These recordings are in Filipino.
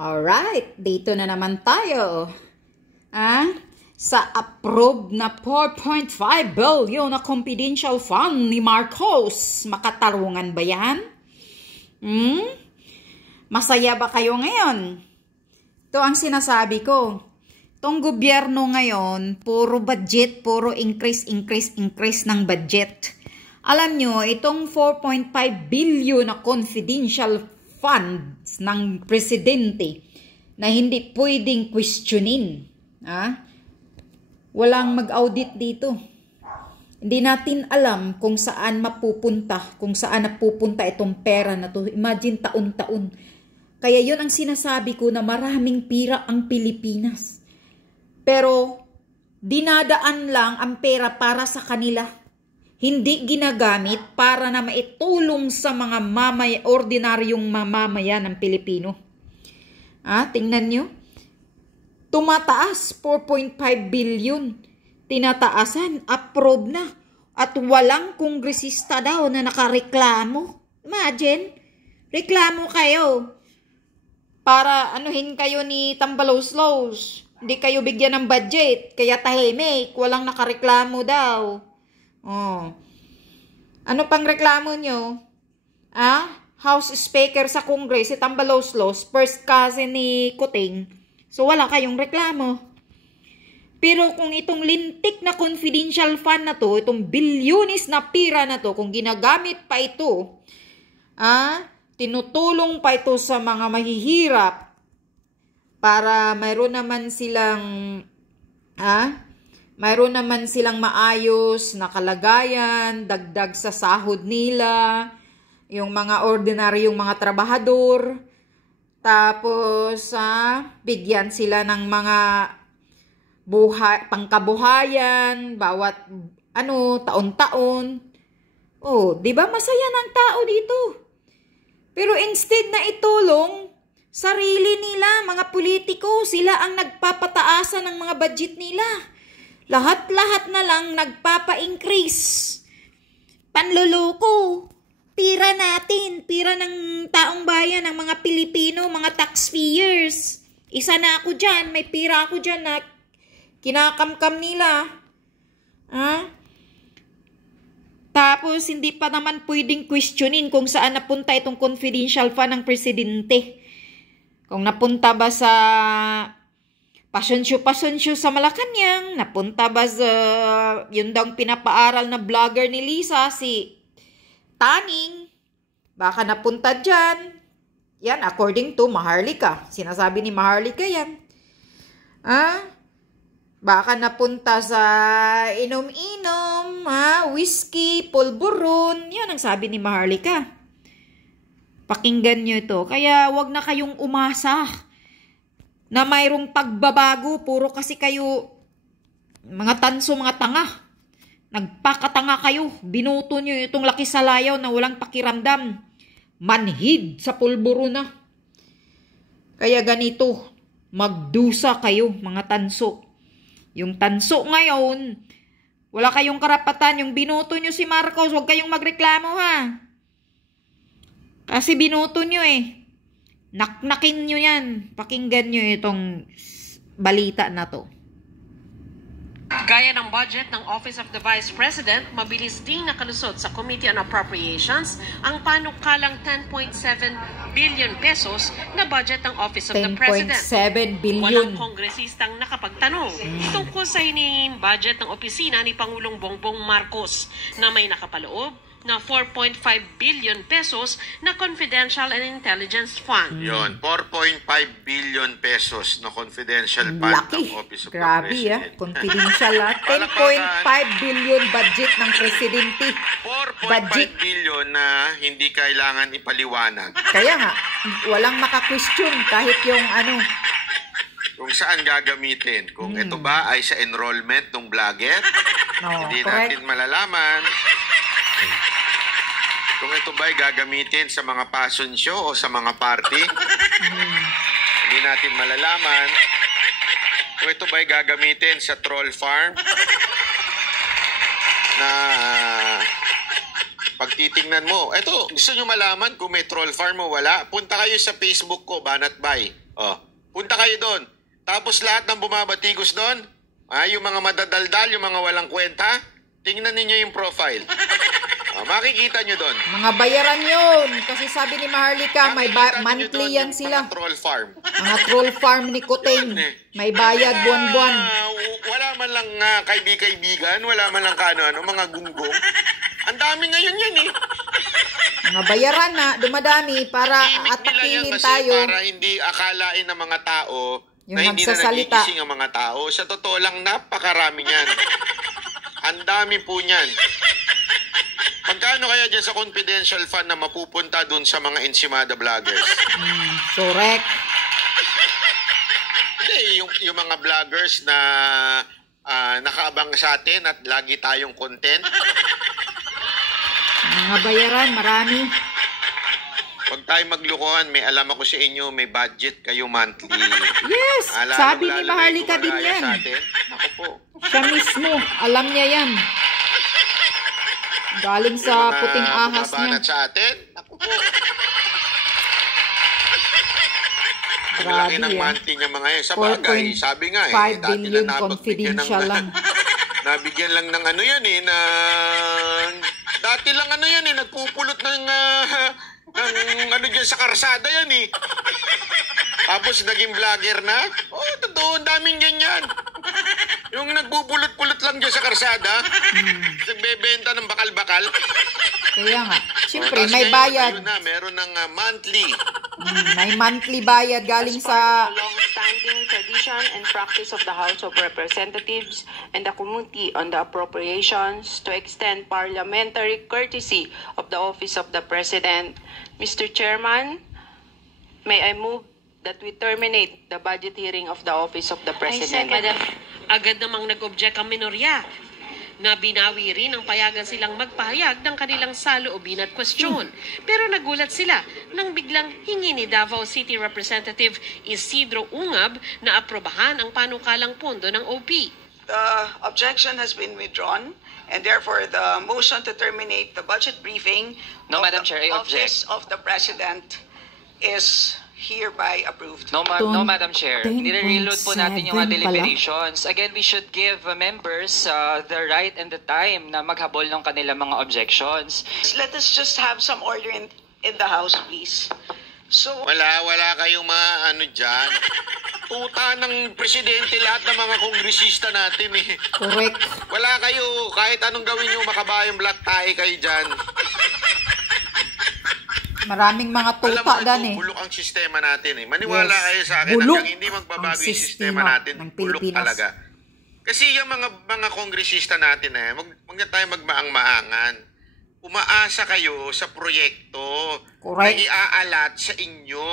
Alright, dito na naman tayo. Sa approve na 4.5 billion na confidential fund ni Marcos. Makatarungan ba yan? Masaya ba kayo ngayon? Ito ang sinasabi ko. Itong gobyerno ngayon, puro budget, puro increase ng budget. Alam nyo, itong 4.5 billion na confidential funds ng presidente na hindi pwedeng questionin. Walang mag-audit dito. Hindi natin alam kung saan mapupunta, kung saan napupunta itong pera na to. Imagine taon-taon. Kaya yun ang sinasabi ko na maraming pira ang Pilipinas. Pero dinadaan lang ang pera para sa kanila. Hindi ginagamit para na maitulong sa mga ordinaryong mamamayan ng Pilipino. Tingnan nyo. Tumataas, 4.5 billion. Tinataasan, approve na. At walang kongresista daw na nakareklamo. Imagine, reklamo kayo. Para anuhin kayo ni Tambalos-Los. Hindi kayo bigyan ng budget. Kaya tahimik, walang nakareklamo daw. Ano pang reklamo nyo? House Speaker sa Congress, si Tambalos-Los, first cousin ni Kuting. So wala kayong reklamo. Pero kung itong lintik na confidential fund na to, itong bilyonis na pira na to, kung ginagamit pa ito, tinutulong pa ito sa mga mahihirap para mayroon naman silang maayos na kalagayan, dagdag sa sahod nila, yung mga ordinaryong mga trabahador, tapos bigyan sila ng mga pangkabuhayan, bawat taon-taon. Di ba masaya ng tao dito? Pero instead na itulong, sarili nila, mga politiko, sila ang nagpapataasan ng mga budget nila. Lahat-lahat na lang nagpapa-increase. Panluloko. Pira natin. Pira ng taong bayan, ng mga Pilipino, mga taxpayers. Isa na ako dyan. May pira ako dyan na kinakamkam nila. Tapos, hindi pa naman pwedeng questionin kung saan napunta itong confidential fund ng presidente. Kung napunta ba sa pasonsyo sa Malacanang, napunta ba sa yun daw pinapaaral na vlogger ni Lisa, si Taning, baka napunta dyan. Yan, according to Maharlika. Sinasabi ni Maharlika yan. Baka napunta sa inom-inom, whiskey, pulburon. Yan ang sabi ni Maharlika. Pakinggan nyo ito. Kaya wag na kayong umasa na mayroong pagbabago. Puro kasi kayo mga tanso, mga tanga. Nagpakatanga kayo. Binuto nyo itong laki sa layaw na walang pakiramdam. Manhid sa pulburo na. Kaya ganito, magdusa kayo mga tanso. Yung tanso ngayon, wala kayong karapatan. Yung binuto nyo si Marcos, huwag kayong magreklamo Kasi binuto nyo Naknakin nyo yan. Pakinggan nyo itong balita na to. Gaya ng budget ng Office of the Vice President, mabilis ding nakalusot sa Committee on Appropriations ang panukalang 10.7 billion pesos na budget ng Office of the President. 10.7 billion. Walang kongresistang nakapagtanong tungkol sa hinihing budget ng opisina ni Pangulong Bongbong Marcos na may nakapaloob na 4.5 billion pesos na confidential and intelligence fund. Yon, 4.5 billion pesos na confidential fund ng Office of the President. Grabe confidential 10.5 billion budget ng presidente. 4.5 billion na hindi kailangan ipaliwanag. Kaya nga, walang maka-question kahit yung kung saan gagamitin. Kung ito ba ay sa enrollment ng vlogger, hindi natin malalaman. Kung ito ba'y gagamitin sa mga passion show o sa mga party, hindi natin malalaman. Kung ito ba'y gagamitin sa troll farm, na pag titingnan mo, eto, gusto nyo malaman kung may troll farm o wala? Punta kayo sa Facebook ko, Banat Bay. Oh, punta kayo doon. Tapos lahat ng bumabatikos doon, yung mga madadaldal, yung mga walang kwenta, tingnan ninyo yung profile. Makikita nyo doon. Mga bayaran yun. Kasi sabi ni Maharlika, may monthly yan sila. Mga troll farm. Mga troll farm ni Kuteng. May bayad buwan-buwan. Wala man lang kaibigan, wala man lang kano-ano, mga gunggong. Ang dami ngayon yan eh. Mga bayaran na, dumadami para atakihin tayo. Para hindi akalain ng mga tao yung na hindi na nagsasalita. nagigising ang mga tao. Sa totoo lang, napakarami niyan. Ang dami po niyan. Magkano kaya dyan sa confidential fund na mapupunta dun sa mga Ensimada vloggers? Correct. Hindi, yung mga vloggers na nakaabang sa atin at lagi tayong content. Mga bayaran, marami. Huwag tayo maglukuhan, may alam ako sa inyo, may budget kayo monthly. Yes, sabi ni Maharlika din yan. Ako po. Siya mismo, alam niya yan. Galing sa puting ahas niya. Bumabanat sa atin, ako po. Ang Grabe laki ng yan. monthly niya mga yan. Sa bagay, sabi nga eh. 5 billion confidential lang. Nabigyan lang ng ano yan eh, dati lang ano yan eh, nagpupulot ng ano dyan sa karsada yan eh. Tapos naging vlogger na. Oh, totoo, daming ganyan. Yung nagbubulot-pulot lang dyan sa karsada, nagbebenta ng bakal-bakal. Kaya nga. Siyempre, may bayad. Meron ng monthly. May monthly bayad galing sa long-standing tradition and practice of the House of Representatives and the Committee on the Appropriations to extend parliamentary courtesy of the Office of the President. Mr. Chairman, may I move that we terminate the budget hearing of the Office of the President. Agad namang nag-object ang minorya na binawi rin ang payagan silang magpahayag ng kanilang saloobin at kwestiyon. Pero nagulat sila nang biglang hingi ni Davao City Representative Isidro Ungab na aprobahan ang panukalang pondo ng OP. The objection has been withdrawn and therefore the motion to terminate the budget briefing No, Madam Chair, I Office of the President is hereby approved. No, Madam Chair. Nire-reload po natin yung deliberations. Again, we should give members the right and the time na maghabol ng kanilang mga objections. Let us just have some order in the House, please. So, Wala kayong mga ano dyan. Tuta ng presidente lahat ng mga kongresista natin eh. correct. Wala kayo, kahit anong gawin nyo, makabayang black tie kayo dyan. Maraming mga Alam tuta mo, dan eh. bulok ang sistema natin eh. Maniwala Yes. kayo sa akin, Bulok hanggang hindi magbabago ang yung sistema sistema natin, ng bulok Pilipinas. talaga. Kasi yung mga kongresista natin eh, wag na tayo magmaang-maangan. Umaasa kayo sa proyekto Correct. na iaalat sa inyo.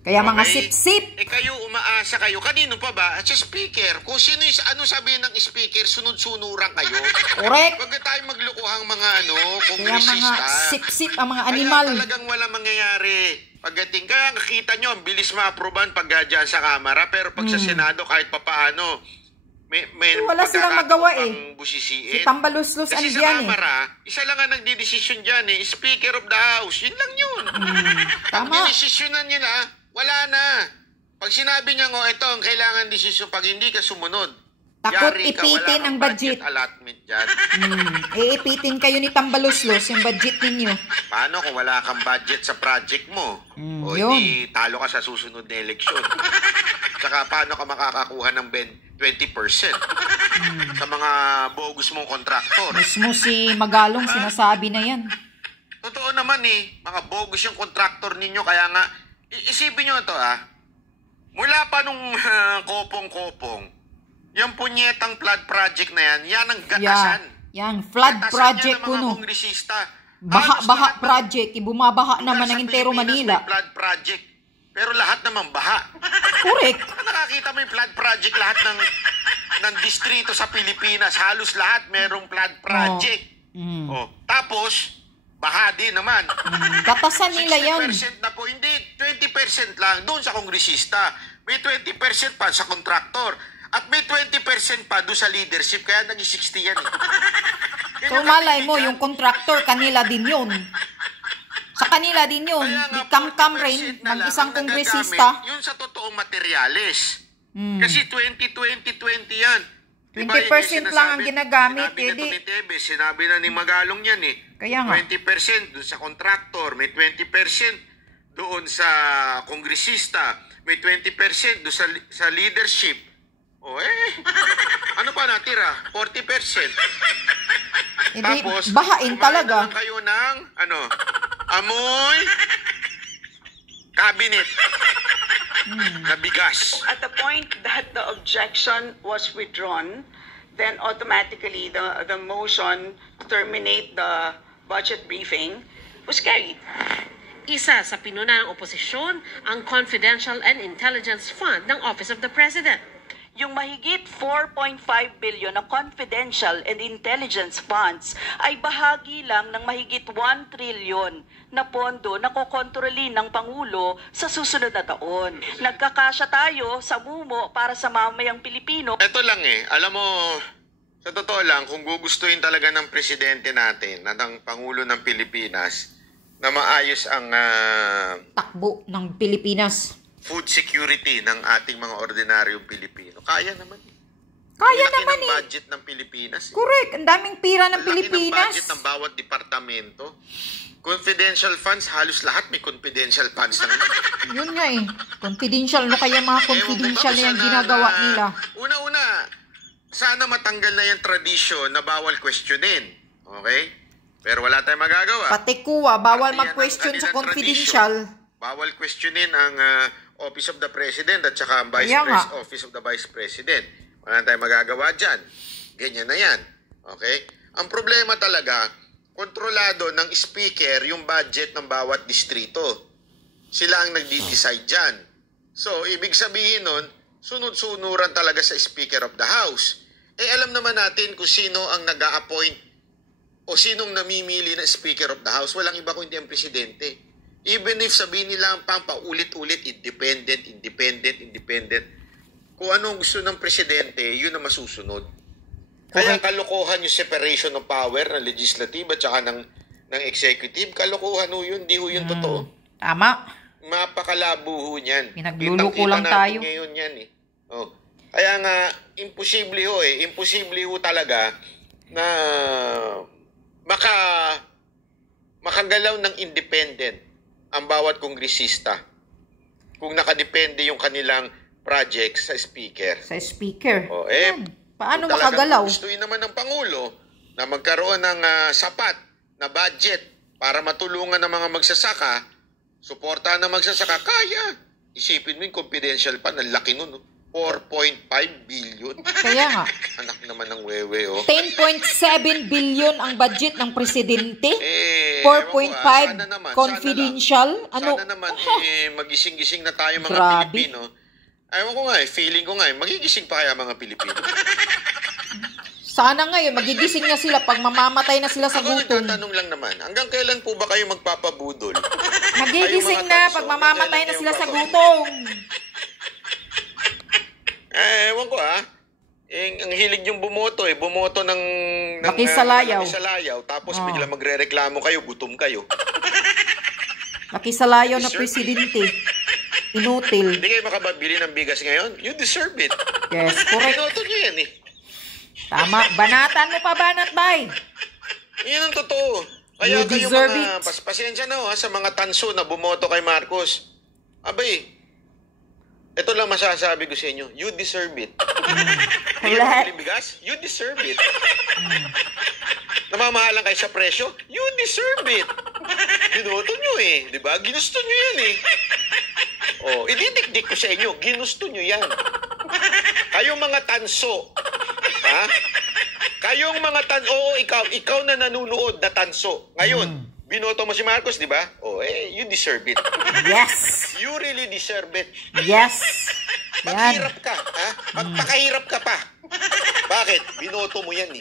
Kaya mga Okay? sip-sip. Kayo umaasa kayo. Kanino pa ba? At sa speaker. Kung sino ano sabihin ng speaker, sunod-sunuran kayo. Correct. Wag na tayo maglukuhang mga Kaya kongresista. mga sip-sip ang mga animal. Kaya talagang wala mangyayari. Pagdating, kaya nakita nyo, ang bilis ma-aproban pag dyan sa Kamara, pero pag sa Senado, kahit papaano, may Wala silang magawa eh. pagkakataon pang busisiin. Si Tambaluslos Kasi sa andyan eh. Kamara, isa lang ang nagdidesisyon dyan eh, Speaker of the House. Yun lang yun. Pag Tama. dinesisyonan nila, wala na. Pag sinabi niya, ito ang kailangan desisyon, pag hindi ka sumunod, Takot yari ka, ipitin wala kang ang budget. allotment dyan. Iipitin kayo ni Tambaluslos yung budget ninyo. Paano kung wala kang budget sa project mo? O yun. hindi talo ka sa susunod na eleksyon? Tsaka paano ka makakakuha ng 20% sa mga bogus mong kontraktor? Mismo si Magalong sinasabi na yan. Totoo naman eh, mga bogus yung kontraktor ninyo, kaya nga, isipin nyo ito mula pa nung kopong-kopong, yung punyetang flood project na yan ang gatasan. Yang flood Gatasan project yan ng ko mga no. kongresista. Baha project, ibumabaha naman ng Intero Manila. May flood project. Pero lahat naman baha. Correct. Nakakita mo yung flood project, lahat ng distrito sa Pilipinas, halos lahat merong flood project. Tapos, baha din naman. Gatasan nila yan. 60% na po, hindi, 20% lang doon sa kongresista. May 20% pa sa kontraktor. At may 20% pa doon sa leadership, kaya naging 60 yan. So malay mo, yung contractor kanila din yun. Sa kanila din yun. Kaya nga, Kam-kam 40% rin, na lang mag-isang ang kongresista. nagagamit Yun sa totoong materyales. Kasi 2020 yan. 20% lang ang ginagamit. Sinabi na ni Tebes, sinabi na ni Magalong yan eh. Kaya nga. 20% doon sa contractor, may 20% doon sa kongresista, may 20% doon sa leadership. O ano pa natira? 40%. Tapos, bahain talaga. kumain na lang kayo ng, amoy cabinet na bigas. At the point that the objection was withdrawn, then automatically the motion to terminate the budget briefing was carried. Isa sa pinuna ng oposisyon ang Confidential and Intelligence Fund ng Office of the President. Yung mahigit 4.5 billion na confidential and intelligence funds ay bahagi lang ng mahigit 1 trillion na pondo na kokontrolin ng Pangulo sa susunod na taon. Nagkakasya tayo sa MUMO para sa mamayang Pilipino. Ito lang alam mo, sa totoo lang, kung gugustuhin talaga ng presidente natin, ng Pangulo ng Pilipinas, na maayos ang Takbo ng Pilipinas. food security ng ating mga ordinaryong Pilipino. Kaya naman. Kaya Ang laki naman ng budget ng Pilipinas. Correct. Ang daming pira ng Ang laki ng Pilipinas. budget ng bawat departamento. Confidential funds, halos lahat may confidential funds na. Yun nga confidential. Ano kaya mga confidential na yung ginagawa nila? Una-una, sana matanggal na yung tradisyon na bawal questionin. Okay? Pero wala tayong magagawa. Pati kuwa, bawal Parte yan mag-question ng sa kanilang confidential. Bawal questionin ang Office of the President at saka ang Office of the Vice President. Wala tayong magagawa dyan. Ganyan na yan. Okay? Ang problema talaga, kontrolado ng speaker yung budget ng bawat distrito. Sila ang nagdi-decide dyan. So, ibig sabihin nun, sunod-sunuran talaga sa Speaker of the House. Alam naman natin kung sino ang nag-a-appoint o sinong namimili na Speaker of the House. Walang iba kundi ang Presidente. Even if sabihin nila ang paulit-ulit, independent. Kung ano ang gusto ng Presidente, yun ang masusunod. Kaya kalokohan yung separation of power ng legislative at saka ng executive. Kalokohan ho yun, di ho yun totoo. Tama. Mapakalabo ho niyan. Pinagluluko lang tayo. Ngayon yan Kaya nga, imposible ho Imposible ho talaga na makagalaw ng independent ang bawat kongresista kung nakadepende yung kanilang project sa speaker. Sa speaker. Paano kung makagalaw? Gustuin naman ng Pangulo na magkaroon ng sapat na budget para matulungan ng mga magsasaka, suportahan ng magsasaka, kaya. Isipin mo yung confidential pa, ang laki nun. 4.5 billion. Kaya nga. Anak naman ng wewe, 10.7 billion ang budget ng presidente. 4.5 confidential. Sana naman, magising-gising na tayo mga Pilipino. Ayaw ko nga feeling ko nga magigising pa kaya mga Pilipino. Sana ngayon, magigising na sila pag mamamatay na sila sa gutom. Ako nagtatanong lang naman, hanggang kailan po ba kayo magpapabudol? Magigising na pag mamamatay na sila sa gutom. Ewan ko ang hilig yung bumoto bumoto ng Makisalayaw. Tapos bigla magrereklamo kayo, gutom kayo. Makisalayaw na presidente. Inutil. Hindi kayo makabili ng bigas ngayon? You deserve it. Yes, correct. Binoto nyo yan Tama. Banatan mo pa, Banat Bay. Yan ang totoo. Kaya kayo mga pasensya na sa mga tanso na bumoto kay Marcos. Abay, ito lang masasabi ko sa inyo. You deserve it. Hindi ka makabili bigas? You deserve it. Namamahalan kayo sa presyo? You deserve it. Binoto nyo diba? Ginusto nyo yan ididikdik ko sa inyo. Ginusto nyo yan. Kayong mga tanso. Kayong mga tanso. Ikaw na nanunood na tanso. Ngayon, binoto mo si Marcos, di ba? You deserve it. Yes. You really deserve it. Yes. Paghirap ka, Magpakahirap ka pa. Bakit? Binoto mo yan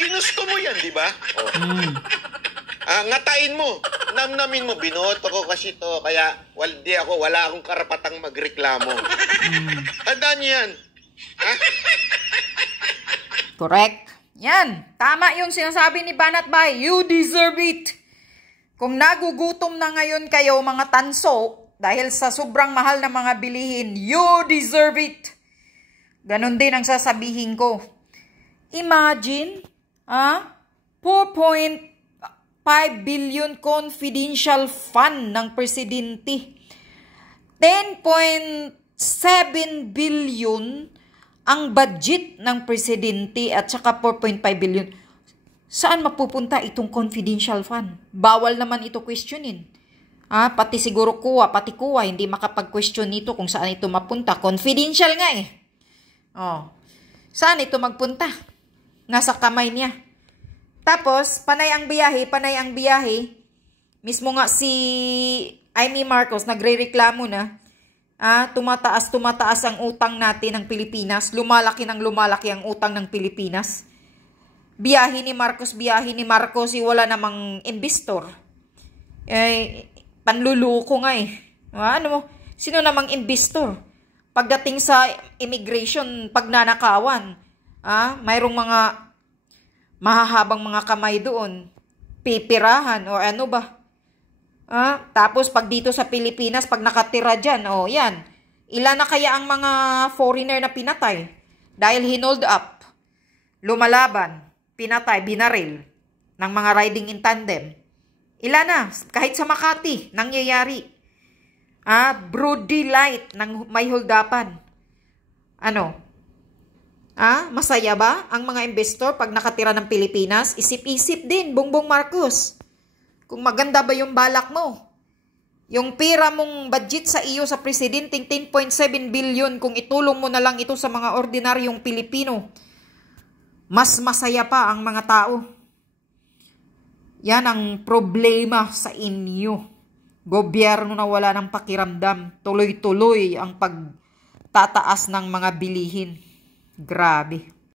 Ginusto mo yan, di ba? Ngatain mo, namnamin mo, binoto ko kasi to, kaya wala akong karapatang magreklamo. Tandaan niyo yan. Correct. Yan. Tama yung sinasabi ni Banat Bay. You deserve it. Kung nagugutom na ngayon kayo mga tanso dahil sa sobrang mahal na mga bilihin, you deserve it. Ganon din ang sasabihin ko. Imagine, 4.5 billion confidential fund ng presidente. 10.7 billion ang budget ng presidente at saka 4.5 billion. Saan mapupunta itong confidential fund? Bawal naman ito questionin. Pati siguro pati kuwa, hindi makapag-question nito kung saan ito mapunta. Confidential nga eh. Saan ito magpunta? Nasa kamay niya. Tapos, panay ang biyahe. Mismo nga si Amy Marcos, nagre-reklamo na. Tumataas ang utang natin ng Pilipinas. Lumalaki ang utang ng Pilipinas. Biyahe ni Marcos, wala namang investor. Panluluko nga eh. Sino namang investor? Pagdating sa immigration, pagnanakawan, mayroong mga mahahabang mga kamay doon. Pipirahan o ano ba? Tapos pag dito sa Pilipinas, pag nakatira dyan, yan. Ilan na kaya ang mga foreigner na pinatay? Dahil hinold up, lumalaban, pinatay, binaril ng mga riding in tandem. Ilan na, kahit sa Makati, nangyayari. Brody light ng may holdapan. Masaya ba ang mga investor pag nakatira ng Pilipinas? Isip-isip din, Bongbong Marcos. Kung maganda ba yung balak mo. Yung pera mong budget sa iyo sa presidenteng 10.7 billion, kung itulong mo na lang ito sa mga ordinaryong Pilipino, mas masaya pa ang mga tao. Yan ang problema sa inyo. Gobyerno na wala ng pakiramdam. Tuloy-tuloy ang pagtataas ng mga bilihin. Grabe.